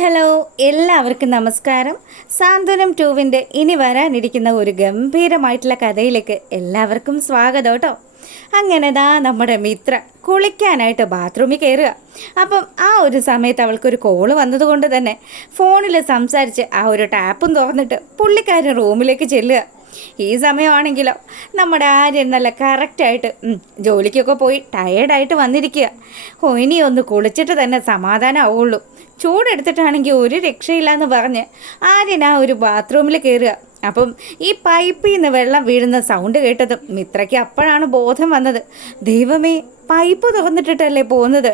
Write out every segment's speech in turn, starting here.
Hello, എല്ലാവർക്കും നമസ്കാരം. സാന്ത്വനം ടൂവിൻ്റെ ഇനി വരാനിരിക്കുന്ന ഒരു ഗംഭീരമായിട്ടുള്ള കഥയിലേക്ക് എല്ലാവർക്കും സ്വാഗതം കേട്ടോ. അങ്ങനെ നമ്മുടെ മിത്ര കുളിക്കാനായിട്ട് ബാത്റൂമിൽ കയറുക. അപ്പം ആ ഒരു സമയത്ത് അവൾക്കൊരു കോള് വന്നതുകൊണ്ട് തന്നെ ഫോണിൽ സംസാരിച്ച് ആ ഒരു ടാപ്പും തുറന്നിട്ട് പുള്ളിക്കാരൻ റൂമിലേക്ക് ചെല്ലുക. ഈ സമയമാണെങ്കിലോ നമ്മുടെ ആര്യൻ നല്ല കറക്റ്റായിട്ട് ജോലിക്കൊക്കെ പോയി ടയേർഡായിട്ട് വന്നിരിക്കുക. ഇനി ഒന്ന് കുളിച്ചിട്ട് തന്നെ സമാധാനമാവുള്ളൂ, ചൂടെടുത്തിട്ടാണെങ്കിൽ ഒരു രക്ഷയില്ലാന്ന് പറഞ്ഞ് ആര്യൻ ആ ഒരു ബാത്റൂമിൽ കയറുക. അപ്പം ഈ പൈപ്പിൽ നിന്ന് വെള്ളം വീഴുന്ന സൗണ്ട് കേട്ടതും മിത്രയ്ക്ക് അപ്പോഴാണ് ബോധം വന്നത്. ദൈവമേ, പൈപ്പ് തുറന്നിട്ടിട്ടല്ലേ പോകുന്നത്.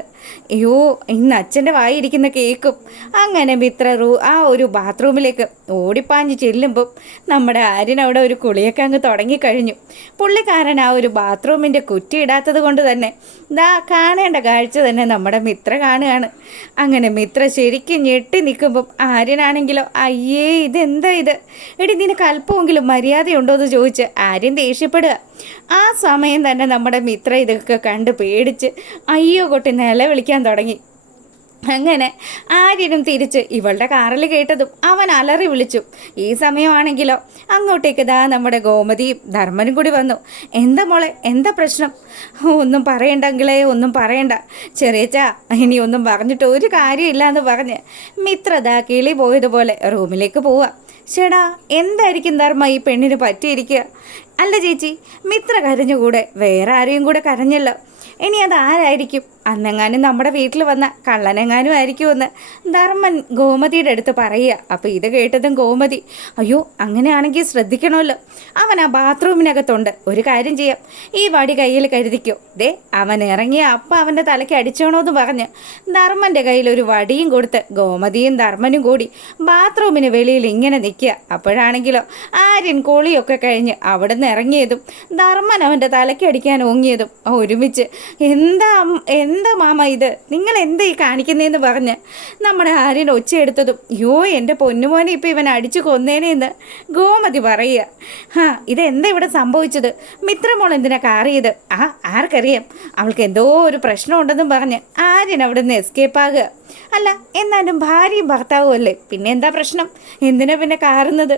അയ്യോ, ഇന്ന് അച്ഛൻ്റെ വായിരിക്കുന്ന കേക്കും. അങ്ങനെ മിത്ര ആ ഒരു ബാത്റൂമിലേക്ക് ഓടിപ്പാഞ്ഞ് ചെല്ലുമ്പം നമ്മുടെ ആര്യൻ അവിടെ ഒരു കുളിയൊക്കെ അങ്ങ് തുടങ്ങിക്കഴിഞ്ഞു. പുള്ളിക്കാരൻ ആ ഒരു ബാത്റൂമിൻ്റെ കുറ്റി ഇടാത്തത് കൊണ്ട് തന്നെ കാണേണ്ട കാഴ്ച തന്നെ നമ്മുടെ മിത്ര കാണുകയാണ്. അങ്ങനെ മിത്ര ശരിക്കും ഞെട്ടി നിൽക്കുമ്പം ആര്യനാണെങ്കിലോ, അയ്യേ ഇതെന്താ ഇത്, എടി നിനക്ക് അല്പമെങ്കിലും മര്യാദയുണ്ടോ എന്ന് ചോദിച്ച് ആര്യൻ ദേഷ്യപ്പെടുക. ആ സമയം തന്നെ നമ്മുടെ മിത്ര ഇതൊക്കെ കണ്ട് പേടിച്ച് അയ്യോ കൊട്ടി നിലവിളിക്കാൻ തുടങ്ങി. അങ്ങനെ ആര്യനും തിരിച്ച് ഇവളുടെ കാറിൽ കേട്ടതും അവൻ അലറി വിളിച്ചു. ഈ സമയമാണെങ്കിലോ അങ്ങോട്ടേക്ക് നമ്മുടെ ഗോമതിയും ധർമ്മനും കൂടി വന്നു. എന്താ മോളെ, എന്താ പ്രശ്നം? ഒന്നും പറയണ്ടെങ്കിലേ ഒന്നും പറയണ്ട ചെറിയച്ചാ, ഇനി ഒന്നും പറഞ്ഞിട്ട് ഒരു കാര്യമില്ല എന്ന് പറഞ്ഞ് മിത്ര കിളി പോയതുപോലെ റൂമിലേക്ക് പോവുക. ചേടാ, എന്തായിരിക്കും ധർമ്മ ഈ പെണ്ണിന് പറ്റിയിരിക്കുക? അല്ല ചേച്ചി, മിത്ര കരഞ്ഞുകൂടെ, വേറെ ആരെയും കൂടെ കരഞ്ഞല്ലോ. ഇനി അതാരായിരിക്കും? അന്നെങ്ങാനും നമ്മുടെ വീട്ടിൽ വന്ന കള്ളനെങ്ങാനും ആയിരിക്കുമെന്ന് ധർമ്മൻ ഗോമതിയുടെ അടുത്ത് പറയുക. അപ്പോൾ ഇത് കേട്ടതും ഗോമതി, അയ്യോ അങ്ങനെയാണെങ്കിൽ ശ്രദ്ധിക്കണമല്ലോ, അവൻ ആ ബാത്റൂമിനകത്തുണ്ട്. ഒരു കാര്യം ചെയ്യാം, ഈ വടി കയ്യിൽ കരുതിക്കോ. അവൻ ഇറങ്ങിയ അപ്പം അവൻ്റെ തലയ്ക്ക് അടിച്ചോണോന്ന് പറഞ്ഞ് ധർമ്മൻ്റെ കയ്യിൽ ഒരു വടിയും കൊടുത്ത് ഗോമതിയും ധർമ്മനും കൂടി ബാത്റൂമിന് വെളിയിൽ ഇങ്ങനെ നിൽക്കുക. അപ്പോഴാണെങ്കിലോ ആര്യൻ കോളിയൊക്കെ കഴിഞ്ഞ് അവിടെ നിന്ന് ഇറങ്ങിയതും ധർമ്മൻ അവൻ്റെ തലയ്ക്ക് അടിക്കാൻ ഓങ്ങിയതും ഒരുമിച്ച് എന്താ മാമ ഇത്, നിങ്ങൾ എന്താ ഈ കാണിക്കുന്നതെന്ന് പറഞ്ഞ് നമ്മുടെ ആര്യൻ ഒച്ചയെടുത്തതും യോ എൻ്റെ പൊന്നുമോനെ ഇപ്പം ഇവൻ അടിച്ചു കൊന്നേനെന്ന് ഗോമതി പറയുക. ഇതെന്താ ഇവിടെ സംഭവിച്ചത്? മിത്രമോൾ എന്തിനാ കാറിയത്? ആർക്കറിയാം, അവൾക്ക് എന്തോ ഒരു പ്രശ്നമുണ്ടെന്നും പറഞ്ഞ് ആര്യൻ അവിടെ നിന്ന് എസ്കേപ്പ് ആകുക. അല്ല, എന്നാലും ഭാര്യയും ഭർത്താവും അല്ലേ, പിന്നെ എന്താ പ്രശ്നം? എന്തിനാ പിന്നെ കാറുന്നത്?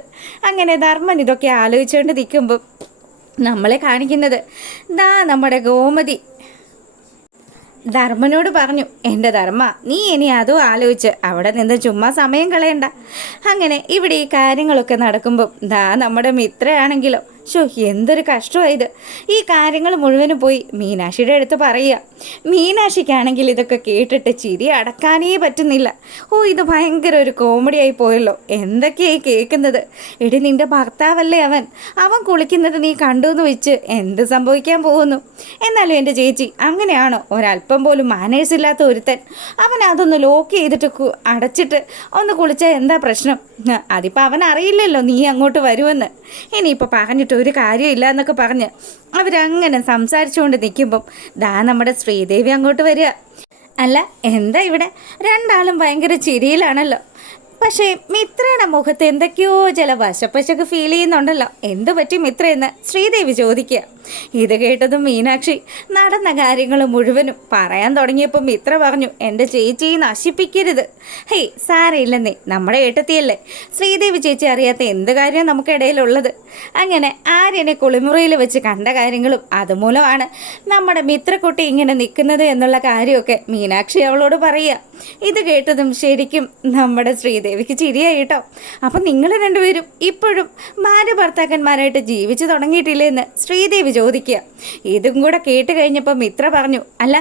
അങ്ങനെ ധർമ്മൻ ഇതൊക്കെ ആലോചിച്ചുകൊണ്ട് നിൽക്കുമ്പം നമ്മളെ കാണിക്കുന്നത് നമ്മുടെ ഗോമതി ധർമ്മനോട് പറഞ്ഞു, എൻ്റെ ധർമ്മ, നീ ഇനി അതും ആലോചിച്ച് അവിടെ നിന്ന് ചുമ്മാ സമയം കളയണ്ട. അങ്ങനെ ഇവിടെ ഈ കാര്യങ്ങളൊക്കെ നടക്കുമ്പം നമ്മുടെ മിത്രയാണെങ്കിലോ, എന്തൊരു കഷ്ടമായത്. ഈ കാര്യങ്ങൾ മുഴുവനും പോയി മീനാക്ഷിയുടെ അടുത്ത് പറയുക. മീനാക്ഷിക്കാണെങ്കിൽ ഇതൊക്കെ കേട്ടിട്ട് ചിരി അടക്കാനേ പറ്റുന്നില്ല. ഇത് ഭയങ്കര ഒരു കോമഡി ആയി പോയല്ലോ, എന്തൊക്കെയായി കേൾക്കുന്നത്. എടി, നിൻ്റെ ഭർത്താവല്ലേ അവൻ കുളിക്കുന്നത് നീ കണ്ടു എന്ന് വെച്ച് എന്ത് സംഭവിക്കാൻ പോകുന്നു? എന്നാലും എൻ്റെ ചേച്ചി, അങ്ങനെയാണോ? ഒരല്പം പോലും മാനേഴ്സ് ഇല്ലാത്ത ഒരുത്തൻ അവൻ അതൊന്ന് ലോക്ക് ചെയ്തിട്ട് അടച്ചിട്ട് ഒന്ന് കുളിച്ചാൽ എന്താ പ്രശ്നം? അതിപ്പോൾ അവൻ അറിയില്ലല്ലോ നീ അങ്ങോട്ട് വരുമെന്ന്. ഇനിയിപ്പോൾ പറഞ്ഞിട്ട് ഒരു കാര്യമില്ല എന്നൊക്കെ പറഞ്ഞ് അവരങ്ങനെ സംസാരിച്ചുകൊണ്ട് നിൽക്കുമ്പം നമ്മുടെ ശ്രീദേവി അങ്ങോട്ട് വരിക. അല്ല, എന്താ ഇവിടെ രണ്ടാളും ഭയങ്കര ചിരിയിലാണല്ലോ. പക്ഷേ മിത്രയുടെ മുഖത്ത് എന്തൊക്കെയോ ചില വശപ്പശക്ക് ഫീൽ ചെയ്യുന്നുണ്ടല്ലോ. എന്ത് പറ്റി മിത്രയെന്ന് ശ്രീദേവി ചോദിക്കുക. ഇത് കേട്ടതും മീനാക്ഷി നടന്ന കാര്യങ്ങൾ മുഴുവനും പറയാൻ തുടങ്ങിയപ്പോൾ മിത്ര പറഞ്ഞു, എൻ്റെ ചേച്ചിയെ നശിപ്പിക്കരുത്. സാരയില്ലെന്നേ, നമ്മുടെ ഏട്ടത്തിയല്ലേ. ശ്രീദേവി ചേച്ചി അറിയാത്ത എന്ത് കാര്യമാണ് നമുക്കിടയിലുള്ളത്? അങ്ങനെ ആര്യനെ കുളിമുറിയിൽ വെച്ച് കണ്ട കാര്യങ്ങളും അതുമൂലമാണ് നമ്മുടെ മിത്രക്കുട്ടി ഇങ്ങനെ നിൽക്കുന്നത് എന്നുള്ള കാര്യമൊക്കെ മീനാക്ഷി അവളോട് പറയുക. ഇത് കേട്ടതും ശരിക്കും നമ്മുടെ ശ്രീദേവിക്ക് ചിരിയായി കേട്ടോ. അപ്പം നിങ്ങൾ രണ്ടുപേരും ഇപ്പോഴും ഭാര്യ ഭർത്താക്കന്മാരായിട്ട് ജീവിച്ചു തുടങ്ങിയിട്ടില്ലെന്ന് ശ്രീദേവി ചോദിക്കുക. ഇതും കൂടെ കേട്ട് കഴിഞ്ഞപ്പോൾ മിത്ര പറഞ്ഞു, അല്ല,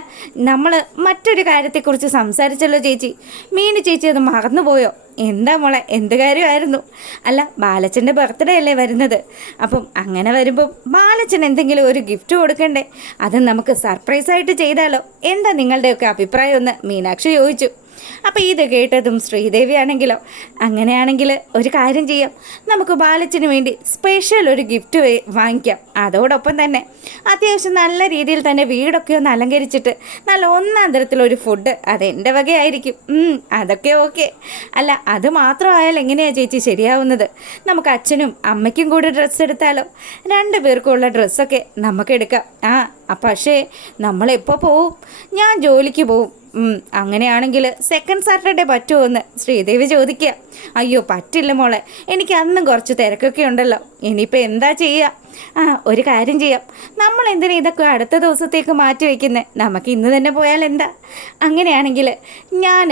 നമ്മൾ മറ്റൊരു കാര്യത്തെക്കുറിച്ച് സംസാരിച്ചല്ലോ ചേച്ചി. മീനു ചേച്ചി അത് മറന്നുപോയോ? എന്താ മോളെ, എന്ത് കാര്യമായിരുന്നു? അല്ല, ബാലച്ചൻ്റെ ബർത്ത്ഡേ അല്ലേ വരുന്നത്. അപ്പം അങ്ങനെ വരുമ്പം ബാലച്ചൻ എന്തെങ്കിലും ഒരു ഗിഫ്റ്റ് കൊടുക്കണ്ടേ? അത് നമുക്ക് സർപ്രൈസായിട്ട് ചെയ്താലോ? എന്താ നിങ്ങളുടെയൊക്കെ അഭിപ്രായം എന്ന് മീനാക്ഷി ചോദിച്ചു. അപ്പോൾ ഇത് കേട്ടതും ശ്രീദേവി ആണെങ്കിലോ, അങ്ങനെയാണെങ്കിൽ ഒരു കാര്യം ചെയ്യാം, നമുക്ക് ബാലച്ചന് വേണ്ടി സ്പെഷ്യൽ ഒരു ഗിഫ്റ്റ് വാങ്ങിക്കാം. അതോടൊപ്പം തന്നെ അത്യാവശ്യം നല്ല രീതിയിൽ തന്നെ വീടൊക്കെ ഒന്ന് അലങ്കരിച്ചിട്ട് നല്ല ഒന്നാം തരത്തിലൊരു ഫുഡ് അതെൻ്റെ വകയായിരിക്കും. അതൊക്കെ ഓക്കെ. അല്ല, അത് മാത്രമായാൽ എങ്ങനെയാണ് ചേച്ചി ശരിയാവുന്നത്? നമുക്ക് അച്ഛനും അമ്മയ്ക്കും കൂടി ഡ്രസ്സ് എടുത്താലോ? 2 പേർക്കുള്ള ഡ്രസ്സൊക്കെ നമുക്ക് എടുക്കാം. പക്ഷേ നമ്മളെപ്പോൾ പോവും? ഞാൻ ജോലിക്ക് പോവും, അങ്ങനെയാണെങ്കിൽ സെക്കൻഡ് സാറ്റർഡേ പറ്റുമോ എന്ന് ശ്രീദേവി ചോദിക്കുക. അയ്യോ പറ്റില്ല മോളെ, എനിക്ക് അന്നും കുറച്ച് തിരക്കൊക്കെ ഉണ്ടല്ലോ. ഇനിയിപ്പോൾ എന്താ ചെയ്യുക? ഒരു കാര്യം ചെയ്യാം, നമ്മൾ എന്തിനാ ഇതൊക്കെ അടുത്ത ദിവസത്തേക്ക് മാറ്റി വയ്ക്കുന്നത്? നമുക്ക് ഇന്ന് തന്നെ പോയാൽ എന്താ? അങ്ങനെയാണെങ്കിൽ ഞാൻ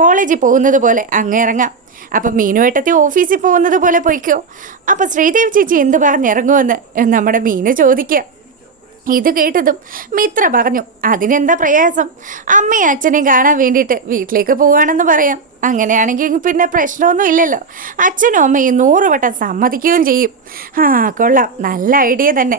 കോളേജിൽ പോകുന്നത് പോലെ അങ്ങ് ഇറങ്ങാം. അപ്പം മീനുവേട്ടത്തി ഓഫീസിൽ പോകുന്നത് പോലെ പോയിക്കോ. അപ്പം ശ്രീദേവി ചേച്ചി എന്ത് പറഞ്ഞിറങ്ങുമെന്ന് നമ്മുടെ മീനു ചോദിക്കുക. ഇത് കേട്ടതും മിത്ര പറഞ്ഞു, അതിനെന്താ പ്രയാസം, അമ്മയും അച്ഛനെയും കാണാൻ വേണ്ടിയിട്ട് വീട്ടിലേക്ക് പോവുകയാണെന്ന് പറയാം. അങ്ങനെയാണെങ്കിൽ പിന്നെ പ്രശ്നമൊന്നും ഇല്ലല്ലോ. അച്ഛനും അമ്മയും 100 വട്ടം സമ്മതിക്കുകയും ചെയ്യും. കൊള്ളാം, നല്ല ഐഡിയ തന്നെ.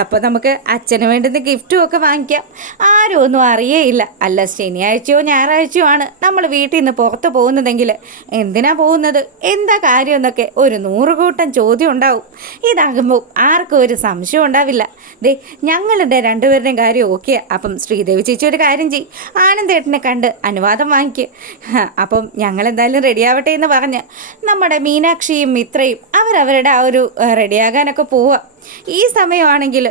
അപ്പോൾ നമുക്ക് അച്ഛന് വേണ്ടുന്ന ഗിഫ്റ്റും ഒക്കെ വാങ്ങിക്കാം. ആരും ഒന്നും അറിയേയില്ല. അല്ല, ശനിയാഴ്ചയോ ഞായറാഴ്ചയോ ആണ് നമ്മൾ വീട്ടിൽ നിന്ന് പുറത്ത് പോകുന്നതെങ്കിൽ എന്തിനാ പോകുന്നത്, എന്താ കാര്യം എന്നൊക്കെ ഒരു 100 കൂട്ടം ചോദ്യം ഉണ്ടാവും. ഇതാകുമ്പോൾ ആർക്കും ഒരു സംശയം ഉണ്ടാവില്ല. ഞങ്ങളുടെ രണ്ടുപേരുടെയും കാര്യം ഓക്കെയാ. അപ്പം ശ്രീദേവി ചേച്ചി ഒരു കാര്യം ചെയ്യും, ആനന്ദേട്ടനെ കണ്ട് അനുവാദം വാങ്ങിക്കുക. അപ്പം ഞങ്ങളെന്തായാലും റെഡിയാവട്ടെ എന്ന് പറഞ്ഞ് നമ്മുടെ മീനാക്ഷിയും മിത്രയും അവരവരുടെ ആ ഒരു റെഡിയാകാനൊക്കെ പോവുക. ഈ സമയമാണെങ്കിൽ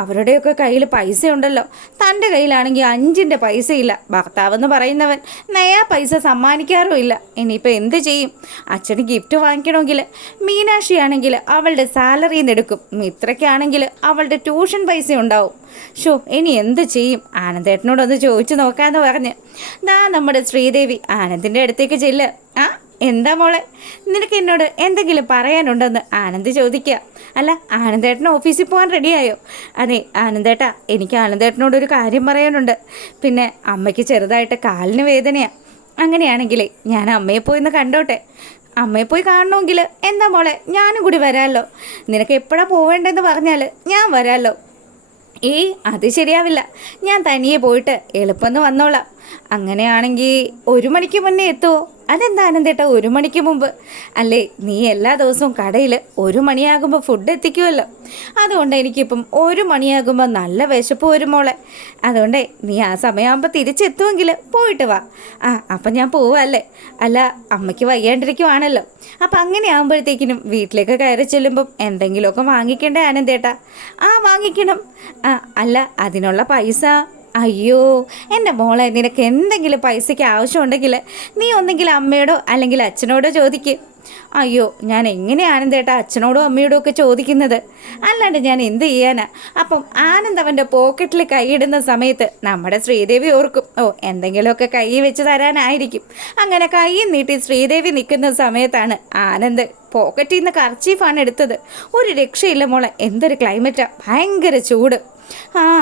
അവരുടെയൊക്കെ കയ്യിൽ പൈസ ഉണ്ടല്ലോ. തൻ്റെ കയ്യിലാണെങ്കിൽ 5ൻ്റെ പൈസയില്ല. ഭർത്താവെന്ന് പറയുന്നവൻ നയാ പൈസ സമ്മാനിക്കാറും ഇല്ല. ഇനിയിപ്പോൾ എന്ത് ചെയ്യും? അച്ഛന് ഗിഫ്റ്റ് വാങ്ങിക്കണമെങ്കിൽ മീനാക്ഷിയാണെങ്കിൽ അവളുടെ സാലറിയിൽ നിന്ന് എടുക്കും, മിത്രയ്ക്കാണെങ്കിൽ അവളുടെ ട്യൂഷൻ പൈസ ഉണ്ടാവും. ഇനി എന്ത് ചെയ്യും? ആനന്ദേട്ടനോടൊന്ന് ചോദിച്ചു നോക്കാമെന്ന് പറഞ്ഞ് നമ്മുടെ ശ്രീദേവി ആനന്ദിൻ്റെ അടുത്തേക്ക് ചെല്ല്. എന്താ മോളെ, നിനക്ക് എന്നോട് എന്തെങ്കിലും പറയാനുണ്ടെന്ന് ആനന്ദ് ചോദിക്കുക. അല്ല, ആനന്ദേട്ടൻ ഓഫീസിൽ പോകാൻ റെഡിയായോ? അതെ ആനന്ദേട്ടാ, എനിക്ക് ആനന്ദേട്ടനോടൊരു കാര്യം പറയാനുണ്ട്. പിന്നെ അമ്മയ്ക്ക് ചെറുതായിട്ട് കാലിന് വേദനയാണ്. അങ്ങനെയാണെങ്കിലേ ഞാൻ അമ്മയെ പോയി ഒന്ന് കണ്ടോട്ടെ. അമ്മയെ പോയി കാണണമെങ്കിൽ എന്താ മോളെ, ഞാനും കൂടി വരാമല്ലോ. നിനക്ക് എപ്പോഴാണ് പോവേണ്ടതെന്ന് പറഞ്ഞാൽ ഞാൻ വരാമല്ലോ. അത് ശരിയാവില്ല, ഞാൻ തനിയെ പോയിട്ട് എളുപ്പമെന്ന് വന്നോളാം. അങ്ങനെയാണെങ്കിൽ 1 മണിക്ക് മുന്നേ എത്തുമോ? അതെന്താ ആനന്ദേട്ടാ 1 മണിക്ക് മുമ്പ്? അല്ലേ, നീ എല്ലാ ദിവസവും കടയിൽ 1 മണിയാകുമ്പോൾ ഫുഡ് എത്തിക്കുമല്ലോ. അതുകൊണ്ട് എനിക്കിപ്പം 1 മണിയാകുമ്പോൾ നല്ല വിശപ്പ് വരും മോളെ. അതുകൊണ്ടേ നീ ആ സമയമാകുമ്പോൾ തിരിച്ചെത്തുമെങ്കിൽ പോയിട്ട് വാ. അപ്പം ഞാൻ പോവാല്ലേ? അല്ല, അമ്മയ്ക്ക് വയ്യാണ്ടിരിക്കുവാണല്ലോ. അപ്പം അങ്ങനെ ആകുമ്പോഴത്തേക്കിനും വീട്ടിലേക്ക് കയറി ചെല്ലുമ്പം എന്തെങ്കിലുമൊക്കെ വാങ്ങിക്കണ്ടേ ആനന്ദേട്ടാ? വാങ്ങിക്കണം. അല്ല, അതിനുള്ള പൈസ. അയ്യോ എൻ്റെ മോളെ, നിനക്ക് എന്തെങ്കിലും പൈസയ്ക്ക് ആവശ്യമുണ്ടെങ്കിൽ നീ ഒന്നെങ്കിൽ അമ്മയോടോ അല്ലെങ്കിൽ അച്ഛനോടോ ചോദിക്കും. അയ്യോ, ഞാൻ എങ്ങനെയാണ് ആനന്ദേട്ടാ അച്ഛനോടും അമ്മയോടും ഒക്കെ ചോദിക്കുന്നത്? അല്ലാണ്ട് ഞാൻ എന്ത് ചെയ്യാനാ? അപ്പം ആനന്ദ് അവൻ്റെ പോക്കറ്റിൽ കൈയിടുന്ന സമയത്ത് നമ്മുടെ ശ്രീദേവി ഓർക്കും, എന്തെങ്കിലുമൊക്കെ കൈ വെച്ച് തരാനായിരിക്കും. അങ്ങനെ കൈ നീട്ടി ശ്രീദേവി നിൽക്കുന്ന സമയത്താണ് ആനന്ദ് പോക്കറ്റിൽ നിന്ന് കർച്ചീഫാണ് എടുത്തത്. ഒരു രക്ഷയില്ല മോളെ, എന്തൊരു ക്ലൈമറ്റാ, ഭയങ്കര ചൂട്.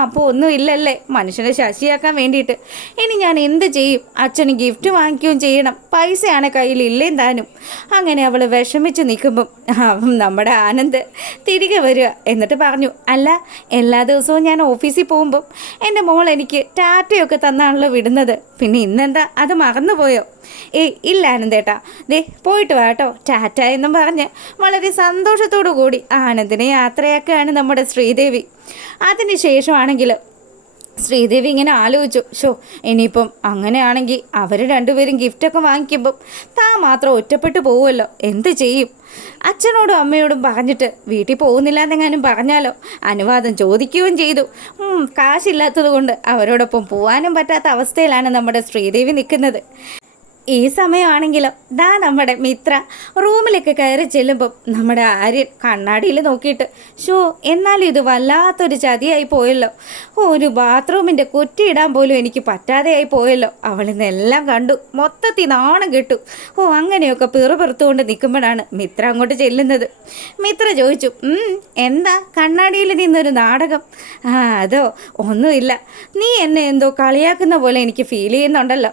അപ്പോൾ ഒന്നും ഇല്ലല്ലേ മനുഷ്യനെ ശശിയാക്കാൻ വേണ്ടിയിട്ട്. ഇനി ഞാൻ എന്ത് ചെയ്യും? അച്ഛന് ഗിഫ്റ്റ് വാങ്ങിക്കുകയും ചെയ്യണം, പൈസയാണ് കയ്യിൽ ഇല്ലേം താനും. അങ്ങനെ അവൾ വിഷമിച്ച് നിൽക്കുമ്പം നമ്മുടെ ആനന്ദ് തിരികെ വരിക. എന്നിട്ട് പറഞ്ഞു, അല്ല, എല്ലാ ദിവസവും ഞാൻ ഓഫീസിൽ പോകുമ്പം എൻ്റെ മോൾ എനിക്ക് ടാറ്റയൊക്കെ തന്നാണല്ലോ വിടുന്നത്. പിന്നെ ഇന്നെന്താ അത് മറന്നുപോയോ? ഇല്ല ആനന്ദേട്ടാ, പോയിട്ട് വാട്ടോ ടാറ്റ എന്നും പറഞ്ഞ് വളരെ സന്തോഷത്തോടു കൂടി ആനന്ദിനെ യാത്രയാക്കുകയാണ് നമ്മുടെ ശ്രീദേവി. അതിന് ശേഷമാണെങ്കിൽ ശ്രീദേവി ഇങ്ങനെ ആലോചിച്ചു, ഇനിയിപ്പം അങ്ങനെയാണെങ്കിൽ അവർ രണ്ടുപേരും ഗിഫ്റ്റൊക്കെ വാങ്ങിക്കുമ്പം താൻ മാത്രം ഒറ്റപ്പെട്ടു പോവുമല്ലോ, എന്ത് ചെയ്യും? അച്ഛനോടും അമ്മയോടും പറഞ്ഞിട്ട് വീട്ടിൽ പോകുന്നില്ല എന്നെങ്ങാനും പറഞ്ഞാലോ? അനുവാദം ചോദിക്കുകയും ചെയ്തു. കാശില്ലാത്തത് കൊണ്ട് അവരോടൊപ്പം പോകാനും പറ്റാത്ത അവസ്ഥയിലാണ് നമ്മുടെ ശ്രീദേവി നിൽക്കുന്നത്. ഈ സമയമാണെങ്കിലോ നമ്മുടെ മിത്ര റൂമിലേക്ക് കയറി ചെല്ലുമ്പം നമ്മുടെ ആര്യൻ കണ്ണാടിയിൽ നോക്കിയിട്ട് എന്നാലും ഇത് വല്ലാത്തൊരു ചതിയായി പോയല്ലോ. ഒരു ബാത്റൂമിൻ്റെ കുറ്റിയിടാൻ പോലും എനിക്ക് പറ്റാതെയായി പോയല്ലോ. അവളിന്നെല്ലാം കണ്ടു, മൊത്തത്തിൽ നാണം കെട്ടു. അങ്ങനെയൊക്കെ പിറുപിറുത്തുകൊണ്ട് നിൽക്കുമ്പോഴാണ് മിത്ര അങ്ങോട്ട് ചെല്ലുന്നത്. മിത്ര ചോദിച്ചു, എന്താ കണ്ണാടിയിൽ നിന്നൊരു നാടകം? അതോ ഒന്നുമില്ല, നീ എന്നെ എന്തോ കളിയാക്കുന്ന പോലെ എനിക്ക് ഫീൽ ചെയ്യുന്നുണ്ടല്ലോ.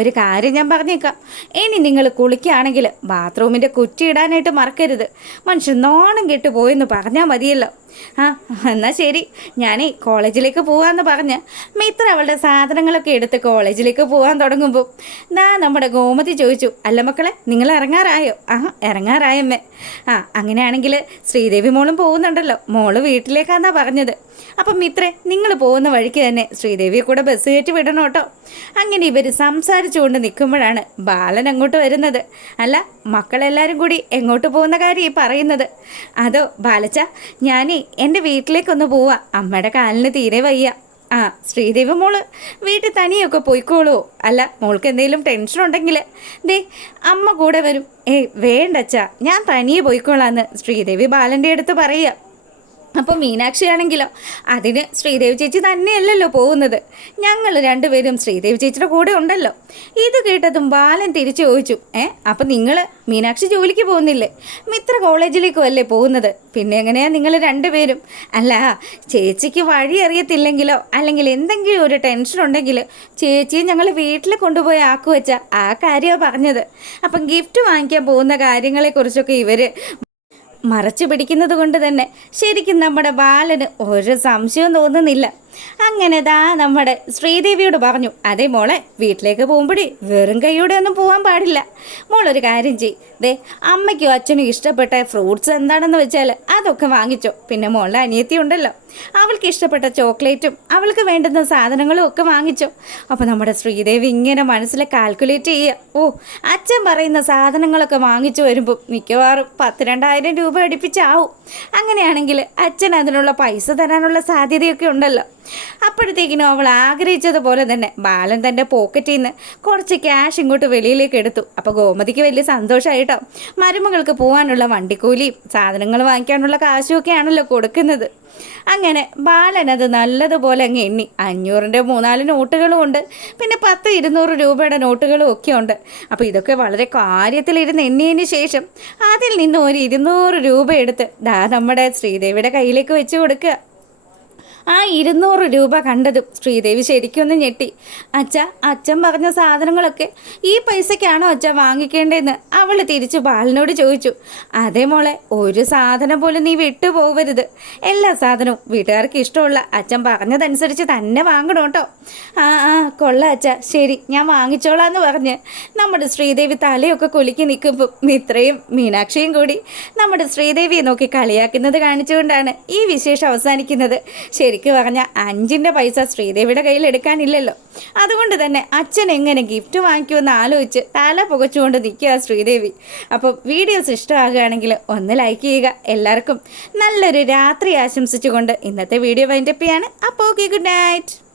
ഒരു കാര്യം ഞാൻ പറഞ്ഞേക്കാം, ഇനി നിങ്ങൾ കുളിക്കുകയാണെങ്കിൽ ബാത്റൂമിൻ്റെ കുറ്റിയിടാനായിട്ട് മറക്കരുത്. മനുഷ്യൻ നാണം കെട്ട് പോയെന്ന് പറഞ്ഞാൽ മതിയല്ലോ. എന്നാൽ ശരി, ഞാനേ കോളേജിലേക്ക് പോകാമെന്ന് പറഞ്ഞ് മിത്ര അവളുടെ സാധനങ്ങളൊക്കെ എടുത്ത് കോളേജിലേക്ക് പോകാൻ തുടങ്ങുമ്പോൾ നമ്മുടെ ഗോമതി ചോദിച്ചു, അല്ല മക്കളെ, നിങ്ങൾ ഇറങ്ങാറായോ? ഇറങ്ങാറായമ്മേ. അങ്ങനെയാണെങ്കിൽ ശ്രീദേവി മോളും പോകുന്നുണ്ടല്ലോ, മോള് വീട്ടിലേക്കാന്നാ പറഞ്ഞത്. അപ്പം മിത്രേ, നിങ്ങൾ പോകുന്ന വഴിക്ക് തന്നെ ശ്രീദേവിയെ കൂടെ ബസ് കയറ്റി വിടണം കേട്ടോ. അങ്ങനെ ഇവർ സംസാരിച്ചുകൊണ്ട് നിൽക്കുമ്പോഴാണ് ബാലൻ അങ്ങോട്ട് വരുന്നത്. അല്ല, മക്കളെല്ലാവരും കൂടി എങ്ങോട്ട് പോകുന്ന കാര്യം ഈ പറയുന്നത്? അതോ ബാലച്ച, ഞാനേ എൻ്റെ വീട്ടിലേക്കൊന്ന് പോവാം, അമ്മയുടെ കാലിന് തീരെ വയ്യ. ആ ശ്രീദേവി മോള് വീട്ടിൽ തനിയൊക്കെ പോയിക്കോളൂ. അല്ല മോൾക്ക് എന്തെങ്കിലും ടെൻഷൻ ഉണ്ടെങ്കിൽ ദേ അമ്മ കൂടെ വരും. വേണ്ടച്ചാ, ഞാൻ തനിയെ പോയിക്കോളാന്ന് ശ്രീദേവി ബാലൻ്റെ അടുത്ത് പറയുക. അപ്പോൾ മീനാക്ഷിയാണെങ്കിലോ അതിന് ശ്രീദേവി ചേച്ചി തന്നെയല്ലല്ലോ പോകുന്നത്, ഞങ്ങൾ രണ്ടുപേരും ശ്രീദേവി ചേച്ചിയുടെ കൂടെ ഉണ്ടല്ലോ. ഇത് കേട്ടതും ബാലൻ തിരിച്ചു ചോദിച്ചു, അപ്പം നിങ്ങൾ മീനാക്ഷി ജോലിക്ക് പോകുന്നില്ലേ? മിത്ര കോളേജിലേക്കും അല്ലേ പോകുന്നത്? പിന്നെ എങ്ങനെയാ നിങ്ങൾ രണ്ടുപേരും? അല്ല ചേച്ചിക്ക് വഴി അറിയത്തില്ലെങ്കിലോ അല്ലെങ്കിൽ എന്തെങ്കിലും ഒരു ടെൻഷൻ ഉണ്ടെങ്കിൽ ചേച്ചിയെ ഞങ്ങൾ വീട്ടിൽ കൊണ്ടുപോയി ആക്കുവച്ചാ ആ കാര്യമാണ് പറഞ്ഞത്. അപ്പം ഗിഫ്റ്റ് വാങ്ങിക്കാൻ പോകുന്ന കാര്യങ്ങളെക്കുറിച്ചൊക്കെ ഇവർ മറച്ചു പിടിക്കുന്നത് കൊണ്ട് തന്നെ ശരിക്കും നമ്മുടെ ബാലന് ഒരു സംശയവും തോന്നുന്നില്ല. അങ്ങനെ നമ്മുടെ ശ്രീദേവിയോട് പറഞ്ഞു, അതേ മോളെ വീട്ടിലേക്ക് പോകുമ്പോഴേ വെറും കൈയോടെ ഒന്നും പോകാൻ പാടില്ല. മോളൊരു കാര്യം ദേ അമ്മയ്ക്കും അച്ഛനും ഇഷ്ടപ്പെട്ട ഫ്രൂട്ട്സ് എന്താണെന്ന് വെച്ചാൽ അതൊക്കെ വാങ്ങിച്ചോ. പിന്നെ മോളുടെ അനിയത്തി ഉണ്ടല്ലോ, അവൾക്ക് ഇഷ്ടപ്പെട്ട ചോക്ലേറ്റും അവൾക്ക് വേണ്ടുന്ന സാധനങ്ങളും ഒക്കെ വാങ്ങിച്ചോ. അപ്പോൾ നമ്മുടെ ശ്രീദേവി ഇങ്ങനെ മനസ്സിൽ കാൽക്കുലേറ്റ് ചെയ്യുക, അച്ഛൻ പറയുന്ന സാധനങ്ങളൊക്കെ വാങ്ങിച്ചു വരുമ്പോൾ മിക്കവാറും 10,000-2,000 രൂപ അടുപ്പിച്ചാവും. അങ്ങനെയാണെങ്കിൽ അച്ഛൻ അതിനുള്ള പൈസ തരാനുള്ള സാധ്യതയൊക്കെ ഉണ്ടല്ലോ. അപ്പോഴത്തേക്കിനും അവൾ ആഗ്രഹിച്ചതുപോലെ തന്നെ ബാലൻ തൻ്റെ പോക്കറ്റിൽ നിന്ന് കുറച്ച് ക്യാഷ് ഇങ്ങോട്ട് വെളിയിലേക്ക് എടുത്തു. അപ്പോൾ ഗോമതിക്ക് വലിയ സന്തോഷമായിട്ടോ. മരുമകൾക്ക് പോകാനുള്ള വണ്ടിക്കൂലിയും സാധനങ്ങൾ വാങ്ങിക്കാനുള്ള കാശുമൊക്കെ ആണല്ലോ കൊടുക്കുന്നത്. അങ്ങനെ ബാലൻ അത് നല്ലതുപോലെ അങ്ങ് എണ്ണി. 500-ൻ്റെ 3-4 നോട്ടുകളും ഉണ്ട്, പിന്നെ 10-200 രൂപയുടെ നോട്ടുകളും ഒക്കെ ഉണ്ട്. അപ്പോൾ ഇതൊക്കെ വളരെ കാര്യത്തിലിരുന്ന് എണ്ണിയതിന് ശേഷം അതിൽ നിന്ന് ഒരു 200 രൂപ എടുത്ത് നമ്മുടെ ശ്രീദേവിയുടെ കയ്യിലേക്ക് വെച്ച് കൊടുക്കുക. ആ 200 രൂപ കണ്ടതും ശ്രീദേവി ശരിക്കൊന്ന് ഞെട്ടി. അച്ഛൻ പറഞ്ഞ സാധനങ്ങളൊക്കെ ഈ പൈസയ്ക്കാണോ അച്ഛൻ വാങ്ങിക്കേണ്ടതെന്ന് അവൾ തിരിച്ചു ബാലനോട് ചോദിച്ചു. അതേ മോളെ, ഒരു സാധനം പോലും നീ വിട്ടു പോകരുത്. എല്ലാ സാധനവും വീട്ടുകാർക്ക് ഇഷ്ടമുള്ള അച്ഛൻ പറഞ്ഞതനുസരിച്ച് തന്നെ വാങ്ങണം കേട്ടോ. കൊള്ളാം അച്ഛ, ശരി ഞാൻ വാങ്ങിച്ചോളാന്ന് പറഞ്ഞ് നമ്മുടെ ശ്രീദേവി തലയൊക്കെ കുലുക്കി നിൽക്കുമ്പോൾ മിത്രയും മീനാക്ഷിയും കൂടി നമ്മുടെ ശ്രീദേവിയെ നോക്കി കളിയാക്കുന്നത് കാണിച്ചുകൊണ്ടാണ് ഈ വിശേഷം അവസാനിക്കുന്നത്. ശരിക്കും പറഞ്ഞാൽ 5-ൻ്റെ പൈസ ശ്രീദേവിയുടെ കയ്യിൽ എടുക്കാനില്ലല്ലോ. അതുകൊണ്ട് തന്നെ അച്ഛൻ എങ്ങനെ ഗിഫ്റ്റ് വാങ്ങിക്കുമെന്ന് ആലോചിച്ച് തല പുകച്ചുകൊണ്ട് നിൽക്കുക ശ്രീദേവി. അപ്പോൾ വീഡിയോസ് ഇഷ്ടമാകുകയാണെങ്കിൽ ഒന്ന് ലൈക്ക് ചെയ്യുക. എല്ലാവർക്കും നല്ലൊരു രാത്രി ആശംസിച്ചുകൊണ്ട് ഇന്നത്തെ വീഡിയോ വൈൻഡപ്പ് ചെയ്യാണ്. അപ്പോൾ ഓക്കെ, ഗുഡ് നൈറ്റ്.